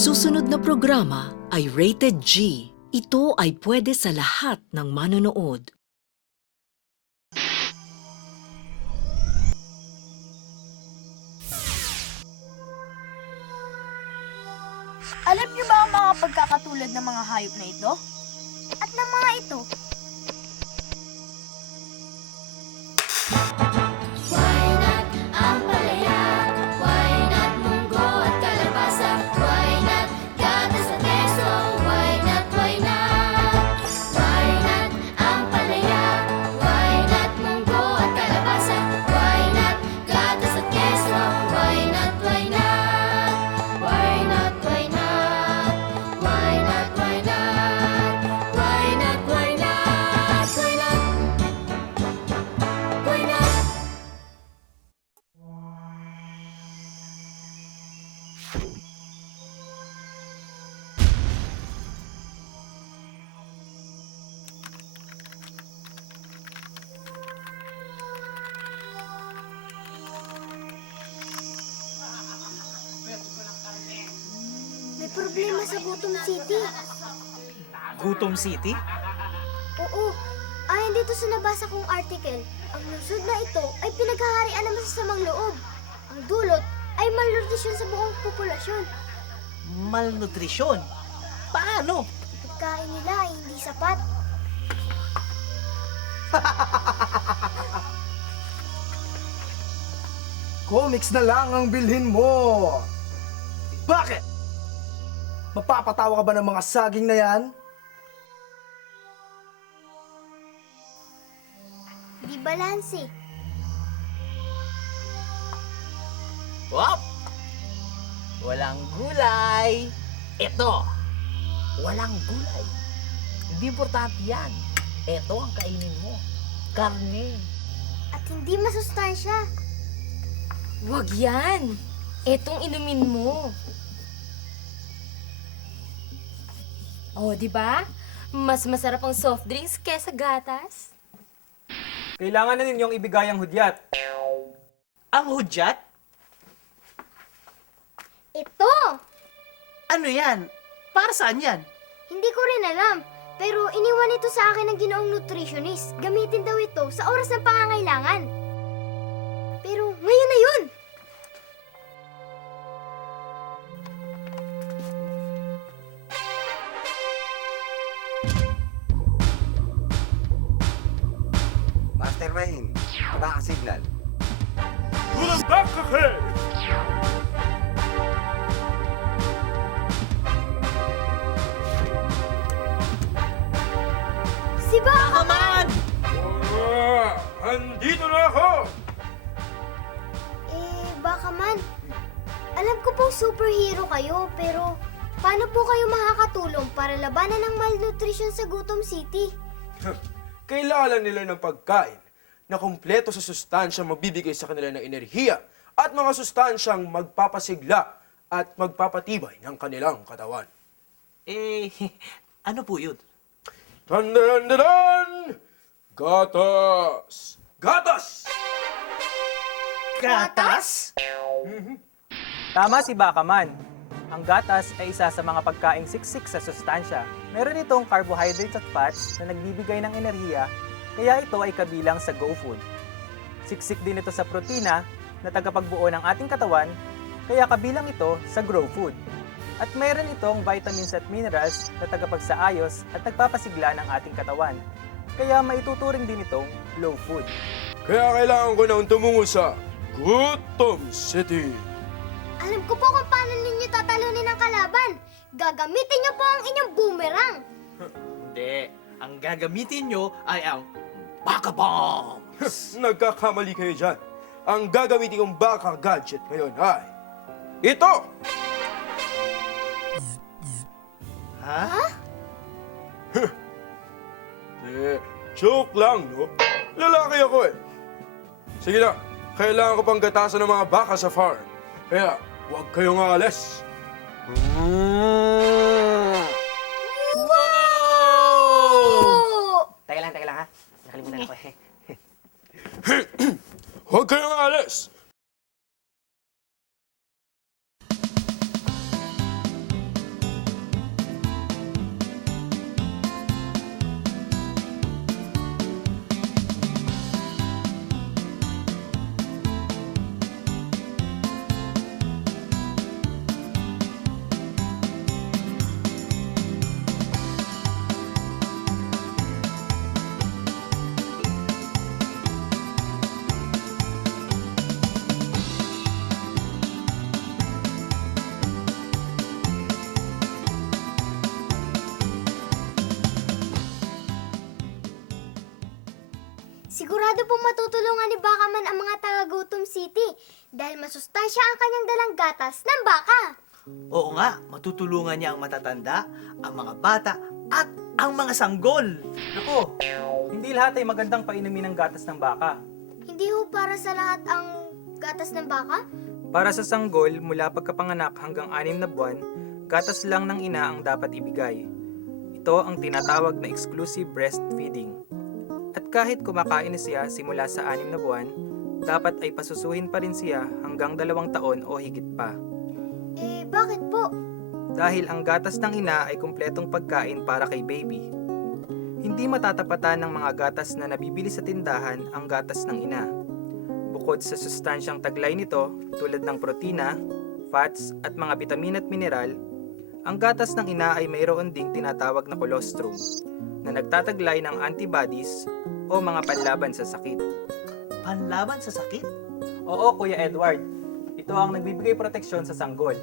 susunod na programa ay rated G. Ito ay pwede sa lahat ng manonood. Alam niyo ba ang mga pagkakatulad ng mga hayop na ito? At ng mga ito? Why not ampalaya? Why not munggo at kalabasa? Why not gatas at keso? Why not, why not? Why not ampalaya? Why not munggo at kalabasa? Why not gatas at keso? Why not, why not? Why not, why not? Why not, why not? Why not, why not? Why not? Why not? May problema sa Gutom City. Gutom City? Oo. Ayon dito sa nabasa kong article, ang lungsod na ito ay pinaghaharian ng masasamang loob. Ang dulot ay malnutrisyon sa buong populasyon. Malnutrisyon? Paano? Pagkain nila ay hindi sapat. Comics na lang ang bilhin mo! Bakit? Mapapatawa ka ba ng mga saging na yan? Di balanse. Wop! Walang gulay. Ito, walang gulay. Hindi importante yan. Ito ang kainin mo. Karne. At hindi masustansya. Wag yan! Etong inumin mo. Oh, di ba? Mas masarap ang soft drinks kesa gatas. Kailangan na ninyong ibigay ang hudyat. Ang hudyat? Ito! Ano yan? Para saan yan? Hindi ko rin alam. Pero iniwan ito sa akin ng ginoong nutritionist. Gamitin daw ito sa oras ng pangangailangan. Pero ngayon na yun! Mastermind, nakasignal. Si Baka! Kaman! Andito na ako! Baka man. Alam ko pong superhero kayo, pero paano po kayo makakatulong para labanan ng malnutrition sa Gutom City? Kailangan nila ng pagkain na kumpleto sa sustansyang magbibigay sa kanila ng enerhiya at mga sustansyang magpapasigla at magpapatibay ng kanilang katawan. Ano po yun? Tandarandaran! Gatas! Gatas! Gatas? Tama si Bakaman. Ang gatas ay isa sa mga pagkaing siksik sa sustansya. Meron itong carbohydrates at fats na nagbibigay ng enerhiya, kaya ito ay kabilang sa GoFood. Siksik din ito sa protina na tagapagbuo ng ating katawan, kaya kabilang ito sa GrowFood. At meron itong vitamins at minerals na tagapagsaayos at nagpapasigla ng ating katawan, kaya maituturing din itong low food. Kaya kailangan ko nang tumungo sa Gutom City. Alam ko po kung paano ninyo tatalunin ang kalaban. Gagamitin niyo po ang inyong boomerang. Hindi. Ang gagamitin nyo ay ang Baka Bombs! Nagkakamali kayo dyan. Ang gagamitin kong baka gadget ngayon ay ito! Ha? Joke lang, no? Lalaki ako eh. Sige na, kailangan ko pang gatasan ng mga baka sa farm. Kaya, huwag kayong aalis. Teka lang ha. Nakalimutan ako eh. Huwag kayong aalis. Sigurado pong matutulungan ni Bakaman ang mga taga-Gutom City dahil masustansya ang kanyang dalang gatas ng baka. Oo nga, matutulungan niya ang matatanda, ang mga bata, at ang mga sanggol. Naku, hindi lahat ay magandang painumin ng gatas ng baka. Hindi ho para sa lahat ang gatas ng baka? Para sa sanggol, mula pagkapanganak hanggang 6 na buwan, gatas lang ng ina ang dapat ibigay. Ito ang tinatawag na exclusive breastfeeding. At kahit kumakain na siya simula sa 6 na buwan, dapat ay pasusuhin pa rin siya hanggang 2 taon o higit pa. Bakit po? Dahil ang gatas ng ina ay kumpletong pagkain para kay baby. Hindi matatapatan ng mga gatas na nabibili sa tindahan ang gatas ng ina. Bukod sa sustansyang taglay nito tulad ng protina, fats at mga bitamin at mineral, ang gatas ng ina ay mayroon ding tinatawag na colostrum na nagtataglay ng antibodies o mga panlaban sa sakit. Panlaban sa sakit? Oo, Kuya Edward. Ito ang nagbibigay proteksyon sa sanggol.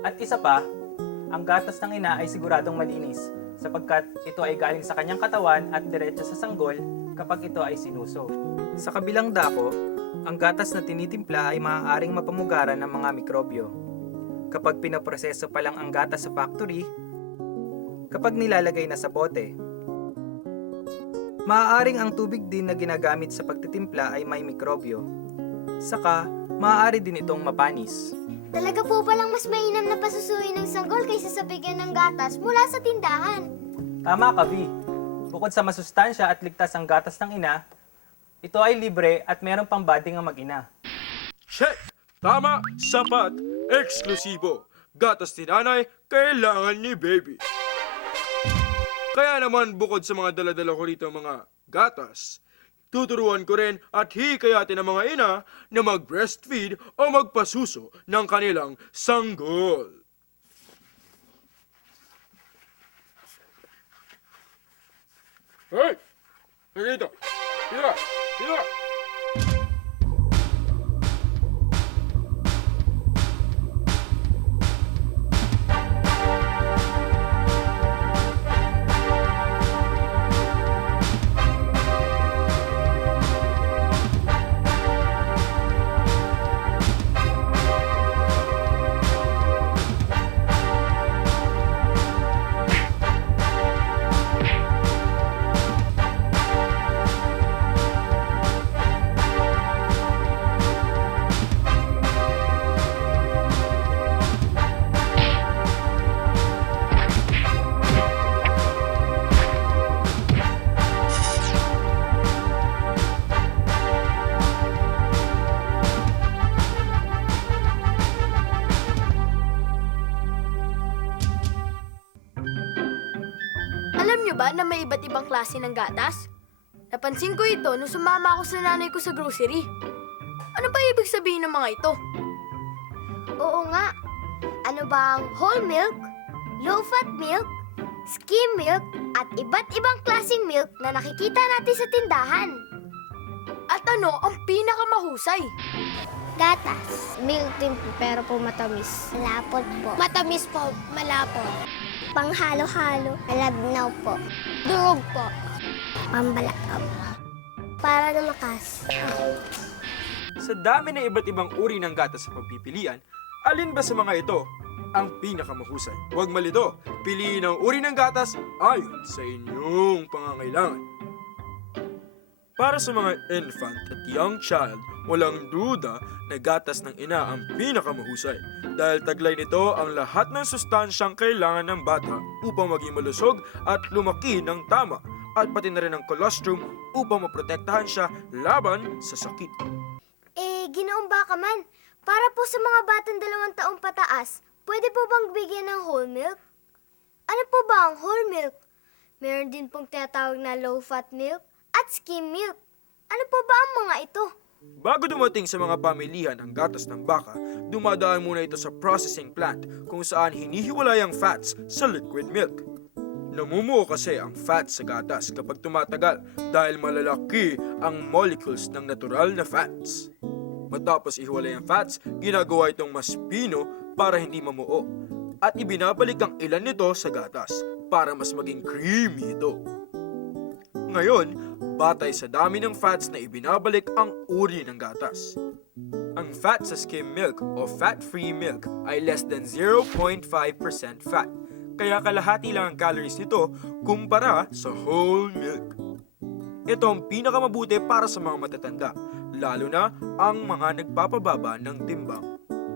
At isa pa, ang gatas ng ina ay siguradong malinis sapagkat ito ay galing sa kanyang katawan at diretso sa sanggol kapag ito ay sinuso. Sa kabilang dako, ang gatas na tinitimpla ay maaaring mapamugaran ng mga mikrobyo. Kapag pinaproseso pa lang ang gatas sa factory, kapag nilalagay na sa bote. Maaaring ang tubig din na ginagamit sa pagtitimpla ay may mikrobyo. Saka, maaari din itong mapanis. Talaga po palang mas mainam na pasusuin ng sanggol kaysa sa bigyan ng gatas mula sa tindahan. Tama ka, V. Bukod sa masustansya at ligtas ang gatas ng ina, ito ay libre at meron pang bading ang mag-ina. Check! Tama, sapat, eksklusibo. Gatas ni nanay, kailangan ni baby. Kaya naman bukod sa mga dala-dala ko rito mga gatas, tuturuan ko rin at hikayatin ang mga ina na mag-breastfeed o magpasuso ng kanilang sanggol. Hey! Dito! Dito! Dito! Alam nyo ba na may iba't ibang klase ng gatas? Napansin ko ito nung sumama ako sa nanay ko sa grocery. Ano ba ibig sabihin ng mga ito? Oo nga. Ano ba ang whole milk, low-fat milk, skim milk, at iba't ibang klaseng milk na nakikita natin sa tindahan? At ano ang pinakamahusay? Gatas. Milk din po, pero po matamis. Malapot po. Matamis po, malapot. Panghalo-halo. Malabnaw po. Durog po. Pambalakab. Para na makas. Sa dami ng iba't ibang uri ng gatas sa pagpipilian, alin ba sa mga ito ang pinakamahusay? Huwag malito, piliin ang uri ng gatas ayon sa inyong pangangailangan. Para sa mga infant at young child, walang duda na gatas ng ina ang pinakamahusay dahil taglay nito ang lahat ng sustansyang kailangan ng bata upang maging malusog at lumaki ng tama at pati na rin ang colostrum upang maprotektahan siya laban sa sakit. Ginoong Bakaman, para po sa mga batang 2 taong pataas, pwede po bang bigyan ng whole milk? Ano po ba ang whole milk? Meron din pong tinatawag na low-fat milk at skim milk. Ano po ba ang mga ito? Bago dumating sa mga pamilihan ang gatas ng baka, dumadaan muna ito sa processing plant kung saan hinihiwalay ang fats sa liquid milk. Namumuo kasi ang fats sa gatas kapag tumatagal dahil malalaki ang molecules ng natural na fats. Matapos ihiwalay ang fats, ginagawa itong mas pino para hindi mamuo at ibinabalik ang ilan nito sa gatas para mas maging creamy ito. Ngayon, batay sa dami ng fats na ibinabalik ang uri ng gatas. Ang fat sa skim milk o fat-free milk ay less than 0.5% fat, kaya kalahati lang ang calories nito kumpara sa whole milk. Ito ang pinakamabuti para sa mga matatanda, lalo na ang mga nagpapababa ng timbang.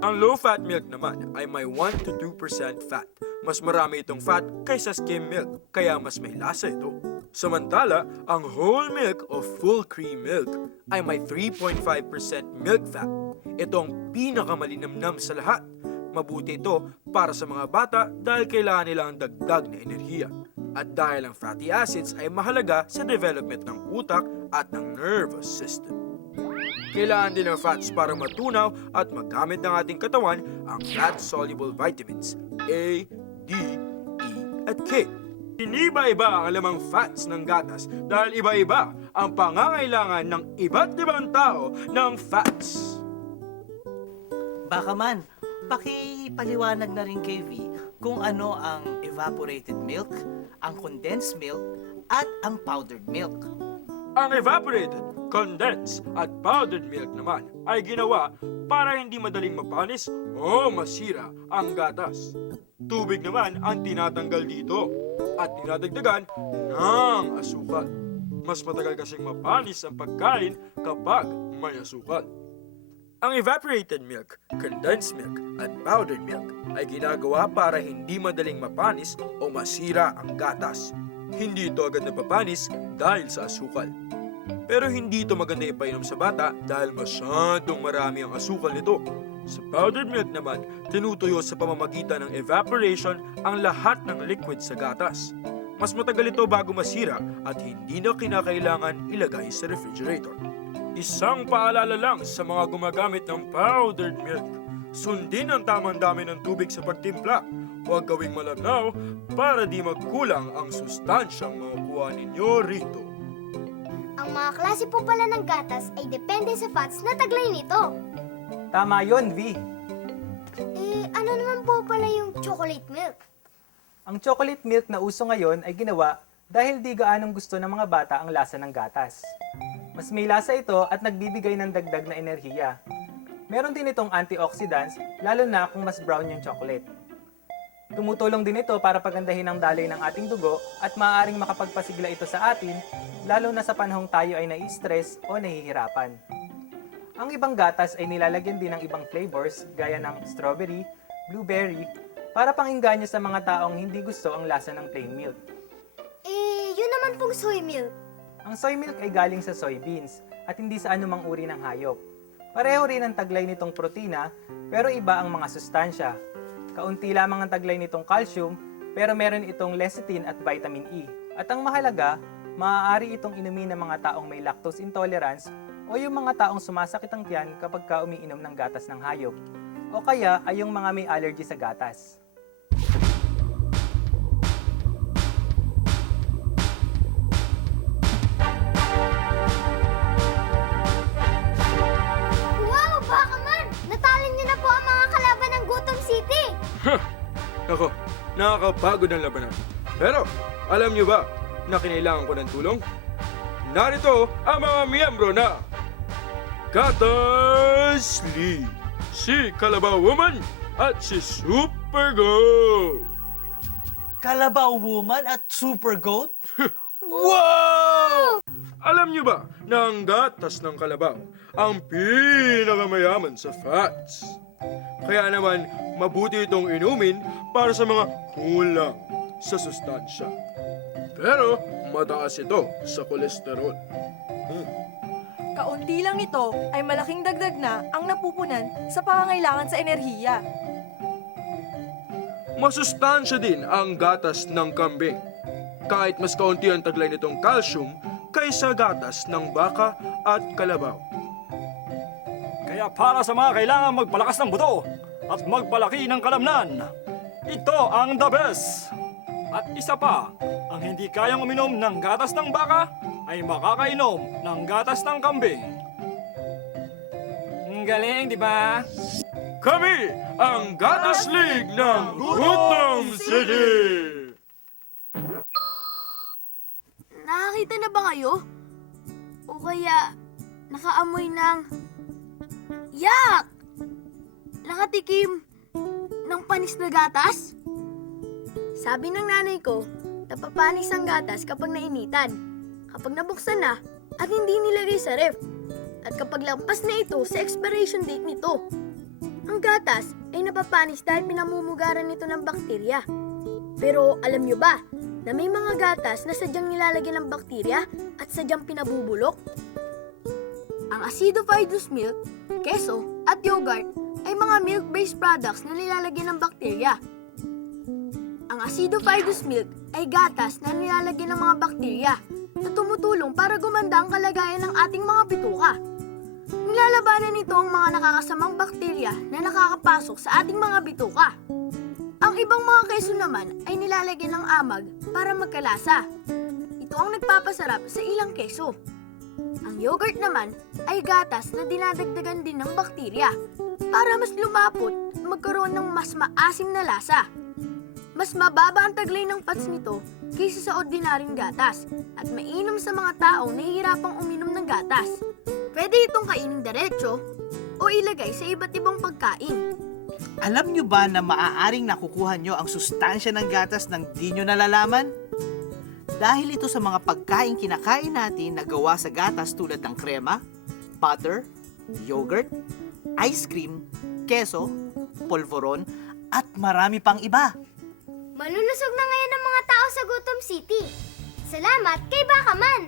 Ang low-fat milk naman ay may 1 to 2% fat. Mas marami itong fat kaysa skim milk, kaya mas may lasa ito. Samantala, ang whole milk o full cream milk ay may 3.5% milk fat. Ito ang pinakamalinamnam sa lahat. Mabuti ito para sa mga bata dahil kailangan nila ang dagdag na enerhiya. At dahil ang fatty acids ay mahalaga sa development ng utak at ng nervous system. Kailangan din ng fats para matunaw at magamit ng ating katawan ang fat-soluble vitamins A, D, E, at K. Iniba-iba ang lamang fats ng gatas dahil iba-iba ang pangangailangan ng iba't ibang tao ng fats. Baka man, pakipaliwanag na rin kay V kung ano ang evaporated milk, ang condensed milk, at ang powdered milk. Ang evaporated, condensed at powdered milk naman ay ginawa para hindi madaling mapanis o masira ang gatas. Tubig naman ang tinatanggal dito at dinadagdagan ng asukal. Mas matagal kasing mapanis ang pagkain kapag may asukal. Ang evaporated milk, condensed milk, at powdered milk ay ginagawa para hindi madaling mapanis o masira ang gatas. Hindi ito agad napapanis dahil sa asukal. Pero hindi ito maganda ipainom sa bata dahil masyadong marami ang asukal nito. Sa powdered milk naman, tinutuyo sa pamamagitan ng evaporation ang lahat ng liquid sa gatas. Mas matagal ito bago masira at hindi na kinakailangan ilagay sa refrigerator. Isang paalala lang sa mga gumagamit ng powdered milk. Sundin ang tamang dami ng tubig sa pagtimpla. Huwag gawing malanaw para di magkulang ang sustansyang makukuha ninyo rito. Ang mga klase po pala ng gatas ay depende sa fats na taglay nito. Tama yon, V. Ano naman po pala yung chocolate milk? Ang chocolate milk na uso ngayon ay ginawa dahil di gaanong gusto ng mga bata ang lasa ng gatas. Mas may lasa ito at nagbibigay ng dagdag na enerhiya. Meron din itong antioxidants, lalo na kung mas brown yung chocolate. Tumutulong din ito para pagandahin ang daloy ng ating dugo at maaaring makapagpasigla ito sa atin, lalo na sa panahong tayo ay nai-stress o nahihirapan. Ang ibang gatas ay nilalagyan din ng ibang flavors gaya ng strawberry, blueberry, para pangingganyo sa mga taong hindi gusto ang lasa ng plain milk. Yun naman pong soy milk. Ang soy milk ay galing sa soybeans at hindi sa anumang uri ng hayop. Pareho rin ang taglay nitong protina pero iba ang mga sustansya. Kaunti lamang ang taglay nitong calcium pero meron itong lecithin at vitamin E. At ang mahalaga, maaari itong inumin ng mga taong may lactose intolerance o yung mga taong sumasakit ang tiyan kapag umiinom ng gatas ng hayop. O kaya ay yung mga may allergy sa gatas. Wow, baka man! Natalo niyo na po ang mga kalaban ng Gutom City! Nako, nakakapagod ang labanan. Pero, alam niyo ba na kinailangan ko ng tulong? Narito ang mga miyembro na Gatas League, si Kalabaw Woman at si Super Go. Kalabaw Woman at Super Goat? Wow! Alam niyo ba na ang gatas ng kalabaw ang pinakamayaman sa fats? Kaya naman, mabuti itong inumin para sa mga kulang sa sustansya. Pero mataas ito sa kolesterol. Kaunti lang ito ay malaking dagdag na ang napupunan sa pangangailangan sa enerhiya. Masustansya din ang gatas ng kambing. Kahit mas kaunti ang taglay nitong calcium kaysa gatas ng baka at kalabaw. Kaya para sa mga kailangan magpalakas ng buto at magpalaki ng kalamnan, ito ang the best. At isa pa, ang hindi kayang uminom ng gatas ng baka ay makakainom ng gatas ng kambing. Ang galing, di ba? Kami ang Gatas League ng Gutom City! Nakakita nakakita na ba kayo? O kaya, nakaamoy ng... Yak! Nakatikim ng panis na gatas? Sabi ng nanay ko, napapanis ang gatas kapag nainitan, kapag nabuksan na at hindi nilagay sa ref, at kapag lampas na ito sa expiration date nito. Ang gatas ay napapanis dahil pinamumugaran nito ng bakterya. Pero alam nyo ba na may mga gatas na sadyang nilalagyan ng bakterya at sadyang pinabubulok? Ang acidophilus milk, keso at yogurt ay mga milk-based products na nilalagyan ng bakterya. Ang acidophilus milk ay gatas na nilalagyan ng mga bakterya na tumutulong para gumanda ang kalagayan ng ating mga bituka. Nilalabanan nito ang mga nakakasamang bakterya na nakakapasok sa ating mga bituka. Ang ibang mga keso naman ay nilalagyan ng amag para magkalasa. Ito ang nagpapasarap sa ilang keso. Ang yogurt naman ay gatas na dinadagdagan din ng bakterya para mas lumapot at magkaroon ng mas maasim na lasa. Mas mababa ang taglay ng fats nito kaysa sa ordinaryong gatas at mainam sa mga taong nahihirapang uminom ng gatas. Pwede itong kainin diretso o ilagay sa iba't ibang pagkain. Alam nyo ba na maaaring nakukuha nyo ang sustansya ng gatas nang di nyo nalalaman? Dahil ito sa mga pagkain kinakain natin na gawa sa gatas tulad ng krema, butter, yogurt, ice cream, keso, polvoron, at marami pang iba. Malulusog na ngayon ang mga tao sa Gutom City. Salamat kay Bakaman!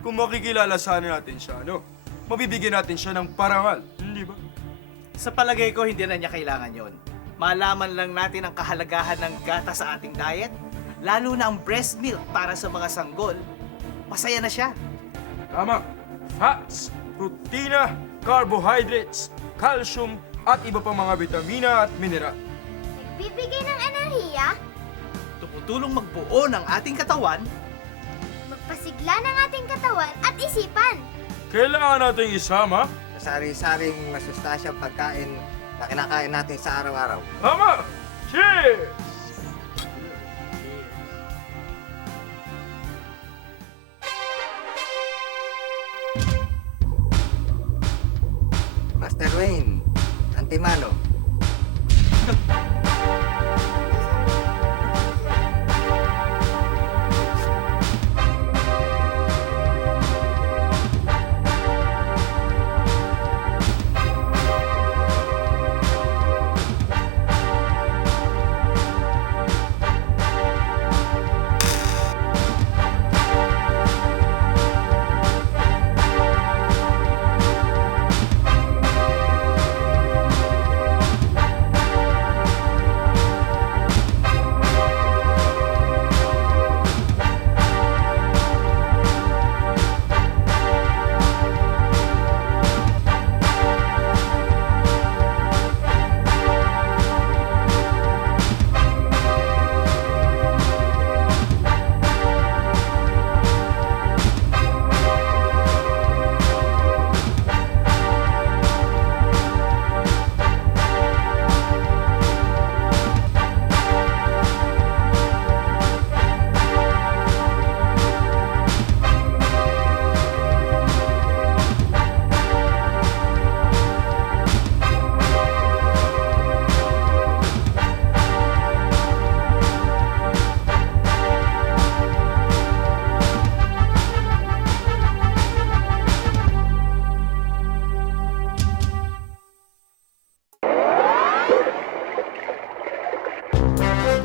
Kung makikilala sana natin siya, mabibigyan natin siya ng parangal, hindi ba? Sa palagay ko, hindi na niya kailangan yon. Malaman lang natin ang kahalagahan ng gatas sa ating diet, lalo na ang breast milk para sa mga sanggol. Masaya na siya. Tama. Fats, protina, carbohydrates, calcium, at iba pang mga vitamina at mineral. Bibigay ng enerhiya, Tumutulong magbuo ng ating katawan. magpasigla ng ating katawan at isipan. Kailangan natin isama. Sa sari-saring masustansyang pagkain na kinakain natin sa araw-araw. Tama! Cheers! Master Wayne, Antimano.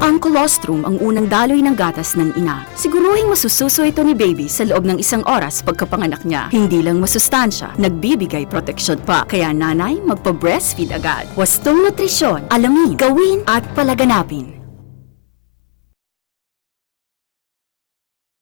Ang colostrum ang unang daloy ng gatas ng ina. Siguruhing masususo ito ni baby sa loob ng 1 oras pagkapanganak niya. Hindi lang masustansya, nagbibigay proteksyon pa. Kaya nanay, magpa-breastfeed agad. Wastong nutrisyon, alamin, gawin at palaganapin.